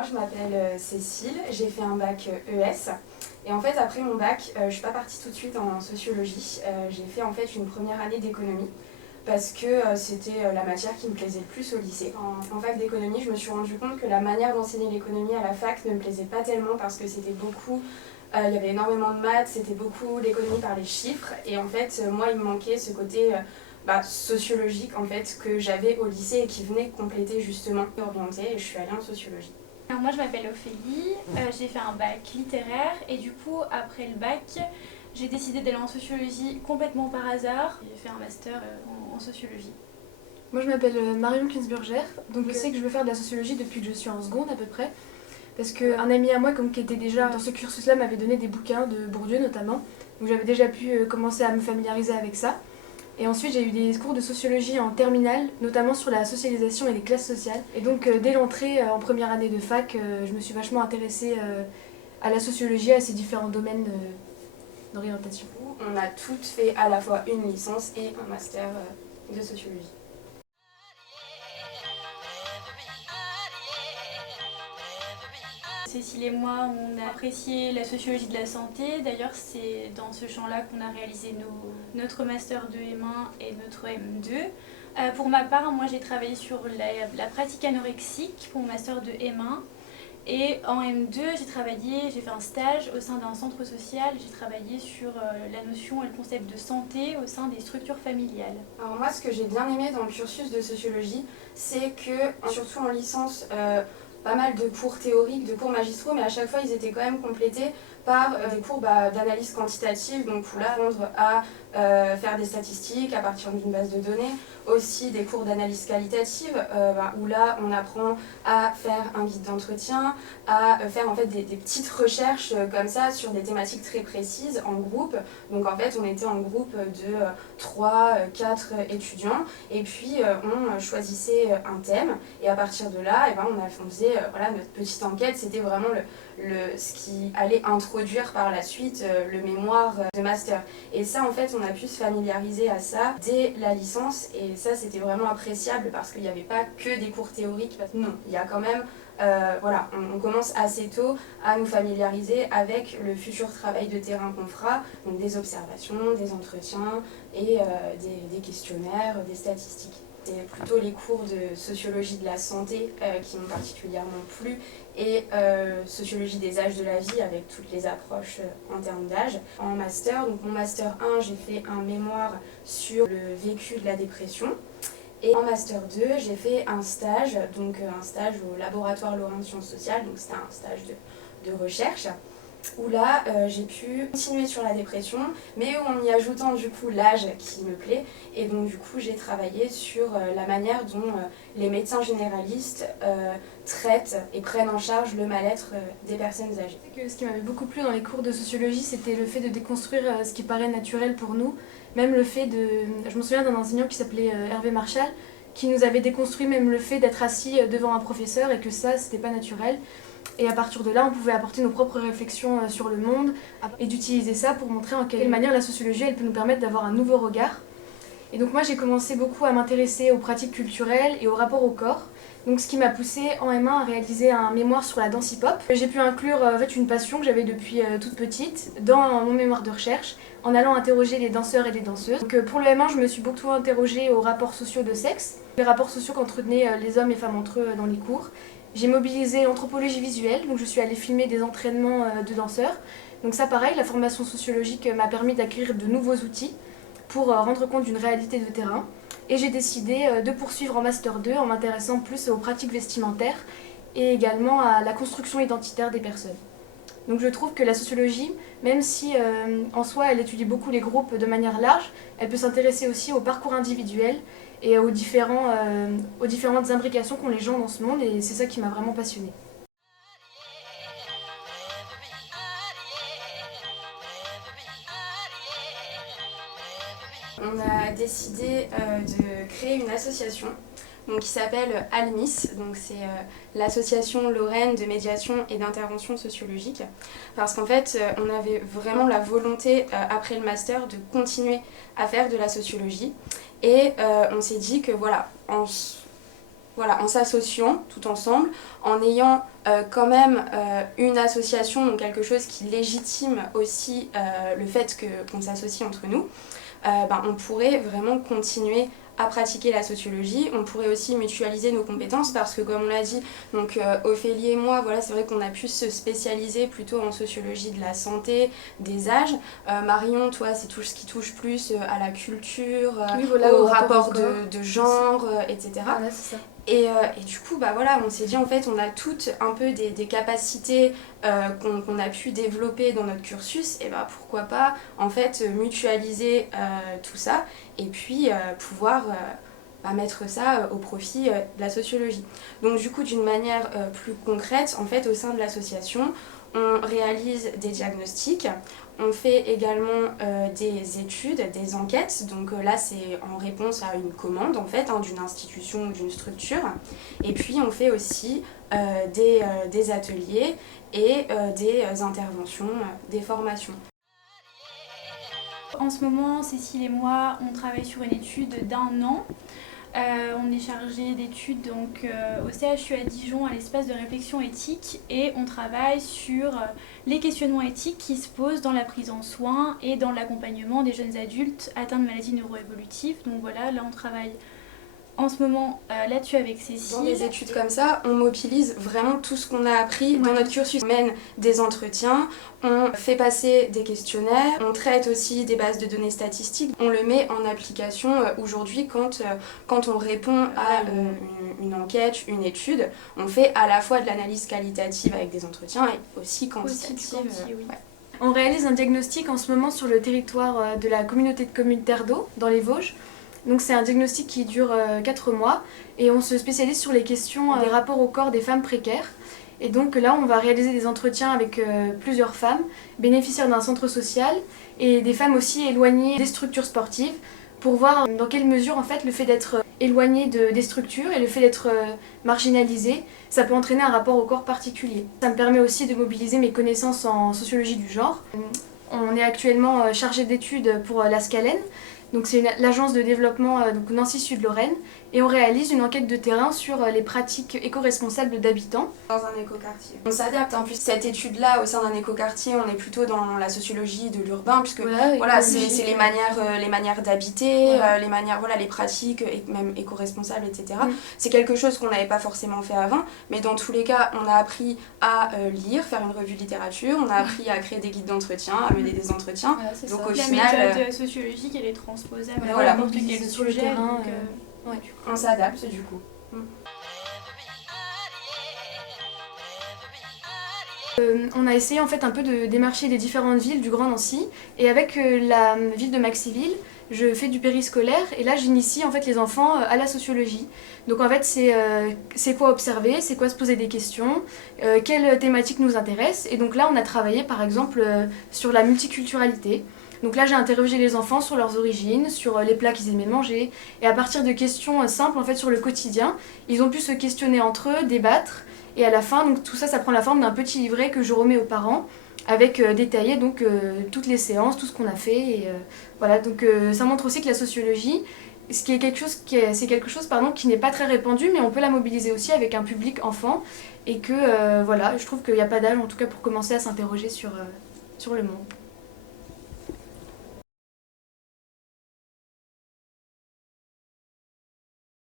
Moi je m'appelle Cécile, j'ai fait un bac ES et en fait après mon bac je suis pas partie tout de suite en sociologie, j'ai fait en fait une première année d'économie parce que c'était la matière qui me plaisait le plus au lycée. En fac d'économie je me suis rendu compte que la manière d'enseigner l'économie à la fac ne me plaisait pas tellement parce que c'était beaucoup, il y avait énormément de maths, c'était beaucoup l'économie par les chiffres et en fait moi il me manquait ce côté sociologique en fait que j'avais au lycée et qui venait compléter justement orientée et je suis allée en sociologie. Alors moi je m'appelle Ophélie, j'ai fait un bac littéraire et du coup après le bac j'ai décidé d'aller en sociologie complètement par hasard. J'ai fait un master en sociologie. Moi je m'appelle Marion Kinsburger, donc je sais que je veux faire de la sociologie depuis que je suis en seconde à peu près. Parce qu'un ami à moi qui était déjà dans ce cursus-là m'avait donné des bouquins de Bourdieu notamment. Donc j'avais déjà pu commencer à me familiariser avec ça. Et ensuite j'ai eu des cours de sociologie en terminale, notamment sur la socialisation et les classes sociales. Et donc dès l'entrée en première année de fac, je me suis vachement intéressée à la sociologie, à ces différents domaines d'orientation. On a toutes fait à la fois une licence et un master de sociologie. Cécile et moi, on a apprécié la sociologie de la santé. D'ailleurs, c'est dans ce champ-là qu'on a réalisé notre master de M1 et notre M2. Pour ma part, moi j'ai travaillé sur la pratique anorexique pour mon master de M1. Et en M2, j'ai fait un stage au sein d'un centre social. J'ai travaillé sur la notion et le concept de santé au sein des structures familiales. Alors moi, ce que j'ai bien aimé dans le cursus de sociologie, c'est que, surtout en licence, pas mal de cours théoriques, de cours magistraux, mais à chaque fois ils étaient quand même complétés par des cours d'analyse quantitative, donc pour apprendre à faire des statistiques à partir d'une base de données, aussi des cours d'analyse qualitative, où là on apprend à faire un guide d'entretien, à faire en fait des petites recherches comme ça sur des thématiques très précises en groupe. Donc en fait on était en groupe de 3-4 étudiants et puis on choisissait un thème et à partir de là on faisait notre petite enquête. C'était vraiment ce qui allait introduire par la suite le mémoire de master. Et ça en fait on a pu se familiariser à ça dès la licence et ça c'était vraiment appréciable parce qu'il n'y avait pas que des cours théoriques. Non, il y a quand même on commence assez tôt à nous familiariser avec le futur travail de terrain qu'on fera, donc des observations, des entretiens et des questionnaires, des statistiques. C'est plutôt les cours de sociologie de la santé qui m'ont particulièrement plu et sociologie des âges de la vie avec toutes les approches en termes d'âge. En master, donc mon master 1, j'ai fait un mémoire sur le vécu de la dépression. Et en Master 2, j'ai fait un stage au laboratoire Lorrain Sciences Sociales, donc c'était un stage de recherche, où là j'ai pu continuer sur la dépression, mais en y ajoutant du coup l'âge qui me plaît, et donc du coup j'ai travaillé sur la manière dont les médecins généralistes traitent et prennent en charge le mal-être des personnes âgées. Ce qui m'avait beaucoup plu dans les cours de sociologie, c'était le fait de déconstruire ce qui paraît naturel pour nous. Même le fait de... Je me souviens d'un enseignant qui s'appelait Hervé Marchal, qui nous avait déconstruit même le fait d'être assis devant un professeur et que ça, c'était pas naturel. Et à partir de là, on pouvait apporter nos propres réflexions sur le monde et d'utiliser ça pour montrer en quelle manière la sociologie, elle peut nous permettre d'avoir un nouveau regard. Et donc moi, j'ai commencé beaucoup à m'intéresser aux pratiques culturelles et au rapport au corps. Donc ce qui m'a poussée en M1 à réaliser un mémoire sur la danse hip-hop. J'ai pu inclure une passion que j'avais depuis toute petite dans mon mémoire de recherche en allant interroger les danseurs et les danseuses. Donc pour le M1, je me suis beaucoup interrogée aux rapports sociaux de sexe, les rapports sociaux qu'entretenaient les hommes et femmes entre eux dans les cours. J'ai mobilisé l'anthropologie visuelle, donc je suis allée filmer des entraînements de danseurs. Donc ça pareil, la formation sociologique m'a permis d'acquérir de nouveaux outils pour rendre compte d'une réalité de terrain. Et j'ai décidé de poursuivre en Master 2 en m'intéressant plus aux pratiques vestimentaires et également à la construction identitaire des personnes. Donc je trouve que la sociologie, même si en soi elle étudie beaucoup les groupes de manière large, elle peut s'intéresser aussi au parcours individuel et aux différentes imbrications qu'ont les gens dans ce monde, et c'est ça qui m'a vraiment passionnée. On a décidé de créer une association qui s'appelle ALMIS, donc c'est l'association lorraine de médiation et d'intervention sociologique, parce qu'en fait on avait vraiment la volonté après le master de continuer à faire de la sociologie et on s'est dit que voilà, en s'associant tout ensemble, en ayant quand même une association, donc quelque chose qui légitime aussi le fait qu'on s'associe entre nous, on pourrait vraiment continuer à pratiquer la sociologie. On pourrait aussi mutualiser nos compétences parce que, comme on l'a dit, donc Ophélie et moi, voilà, c'est vrai qu'on a pu se spécialiser plutôt en sociologie de la santé, des âges. Marion, toi, c'est tout ce qui touche plus à la culture, oui, voilà, au rapport de genre, etc. Voilà, c'est ça. Et du coup, voilà, on s'est dit, en fait, on a toutes un peu des capacités qu'on a pu développer dans notre cursus, et pourquoi pas, en fait, mutualiser tout ça, et puis pouvoir mettre ça au profit de la sociologie. Donc, du coup, d'une manière plus concrète, en fait, au sein de l'association, on réalise des diagnostics, on fait également des études, des enquêtes, donc là c'est en réponse à une commande en fait, d'une institution ou d'une structure. Et puis on fait aussi des ateliers et des interventions, des formations. En ce moment, Cécile et moi, on travaille sur une étude d'1 an. On est chargé d'études donc, au CHU à Dijon à l'espace de réflexion éthique et on travaille sur les questionnements éthiques qui se posent dans la prise en soins et dans l'accompagnement des jeunes adultes atteints de maladies neuroévolutives. Donc voilà, là on travaille en ce moment là-dessus avec Cécile. Dans des études comme ça, on mobilise vraiment tout ce qu'on a appris dans notre cursus. On mène des entretiens, on fait passer des questionnaires, on traite aussi des bases de données statistiques. On le met en application aujourd'hui quand on répond à une enquête, une étude. On fait à la fois de l'analyse qualitative avec des entretiens et aussi quantitative. Oui. Ouais. On réalise un diagnostic en ce moment sur le territoire de la communauté de communes Terre d'Eau, dans les Vosges. Donc c'est un diagnostic qui dure 4 mois et on se spécialise sur les questions des rapports au corps des femmes précaires. Et donc là on va réaliser des entretiens avec plusieurs femmes bénéficiaires d'un centre social et des femmes aussi éloignées des structures sportives pour voir dans quelle mesure en fait le fait d'être éloigné des structures et le fait d'être marginalisé, ça peut entraîner un rapport au corps particulier. Ça me permet aussi de mobiliser mes connaissances en sociologie du genre. On est actuellement chargé d'études pour la Scalène. Donc c'est l'agence de développement Nancy Sud-Lorraine et on réalise une enquête de terrain sur les pratiques éco-responsables d'habitants. Dans un écoquartier. On s'adapte, en plus cette étude-là, au sein d'un écoquartier, on est plutôt dans la sociologie de l'urbain, puisque voilà, c'est les manières d'habiter, les manières, les pratiques, et même éco-responsables, etc. C'est quelque chose qu'on n'avait pas forcément fait avant, mais dans tous les cas, on a appris à lire, faire une revue de littérature, on a appris à créer des guides d'entretien, à mener des entretiens. Donc au final, la méthode sociologique, elle est transposable à n'importe quel sur le sujet. terrain. On s'adapte du coup. On a essayé en fait un peu de démarcher les différentes villes du Grand Nancy et avec la ville de Maxéville, je fais du périscolaire et là j'initie en fait les enfants à la sociologie. Donc en fait c'est quoi observer, c'est quoi se poser des questions, quelles thématiques nous intéressent et donc là on a travaillé par exemple sur la multiculturalité. Donc là j'ai interrogé les enfants sur leurs origines, sur les plats qu'ils aimaient manger et à partir de questions simples en fait sur le quotidien, ils ont pu se questionner entre eux, débattre et à la fin donc tout ça ça prend la forme d'un petit livret que je remets aux parents avec détaillé donc toutes les séances, tout ce qu'on a fait et voilà donc ça montre aussi que la sociologie c'est quelque chose qui n'est pas très répandu mais on peut la mobiliser aussi avec un public enfant et que voilà je trouve qu'il n'y a pas d'âge en tout cas pour commencer à s'interroger sur le monde.